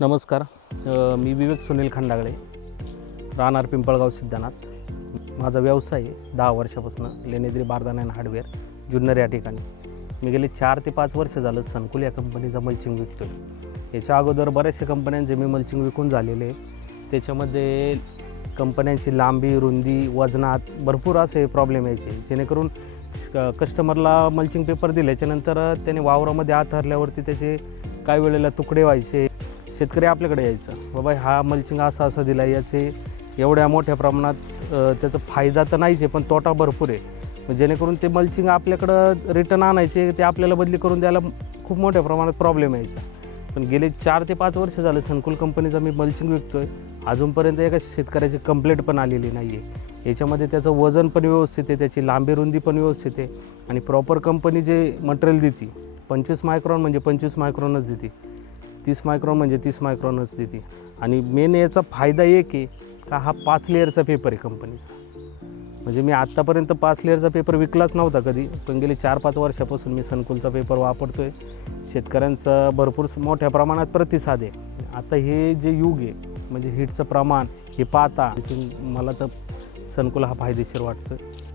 नमस्कार. मी विवेक सुनील खंडागळे, राहणार पिंपळगाव सिद्धनाथ. माझा व्यवसाय आहे 10 वर्षापासून लेनेद्री बारदाना अँड हार्डवेअर जुन्नर या ठिकाणी. मी गेले 4 ते 5 वर्ष झालं सनकुल या कंपनीचा मल्चिंग विकतो आहे. याच्या अगोदर बऱ्याचशा कंपन्यांचे मी मल्चिंग विकून झालेले आहे. त्याच्यामध्ये कंपन्यांची लांबी, रुंदी, वजनात भरपूर असे प्रॉब्लेम यायचे, जेणेकरून कस्टमरला मल्चिंग पेपर दिल्याच्यानंतर त्याने वावरामध्ये आत हरल्यावरती त्याचे काही वेळेला तुकडे व्हायचे. शेतकरी आपल्याकडे यायचं, बाबा हा मल्चिंग असा दिला, याचे एवढ्या मोठ्या प्रमाणात त्याचा फायदा तर नाहीच आहे, पण तोटा भरपूर आहे. जेणेकरून ते मल्चिंग आपल्याकडं रिटर्न आणायचे, ते आपल्याला बदली करून द्यायला खूप मोठ्या प्रमाणात प्रॉब्लेम यायचा. पण गेले 4 ते 5 वर्ष झालं सनकुल कंपनीचा मी मल्चिंग विकतो आहे. अजूनपर्यंत एका शेतकऱ्याची कंप्लेंट पण आलेली नाही आहे. याच्यामध्ये त्याचं वजन पण व्यवस्थित आहे, त्याची लांबी रुंदी पण व्यवस्थित आहे आणि प्रॉपर कंपनी जे मटेरियल देते 25 मायक्रॉन म्हणजे 25 मायक्रॉनच देते, 30 मायक्रॉन म्हणजे 30 मायक्रॉनच देते. आणि मेन याचा फायदा एक आहे का हा 5 लेअरचा पेपर आहे कंपनीचा. म्हणजे मी आत्तापर्यंत 5 लेअरचा पेपर विकलाच नव्हता कधी, पण गेले 4-5 वर्षापासून मी सनकुलचा पेपर वापरतो आहे. शेतकऱ्यांचा भरपूर मोठ्या प्रमाणात प्रतिसाद आहे. आता हे जे युग आहे, म्हणजे हिटचं प्रमाण हे पाहता मला तर सनकुल हा फायदेशीर वाटतो आहे.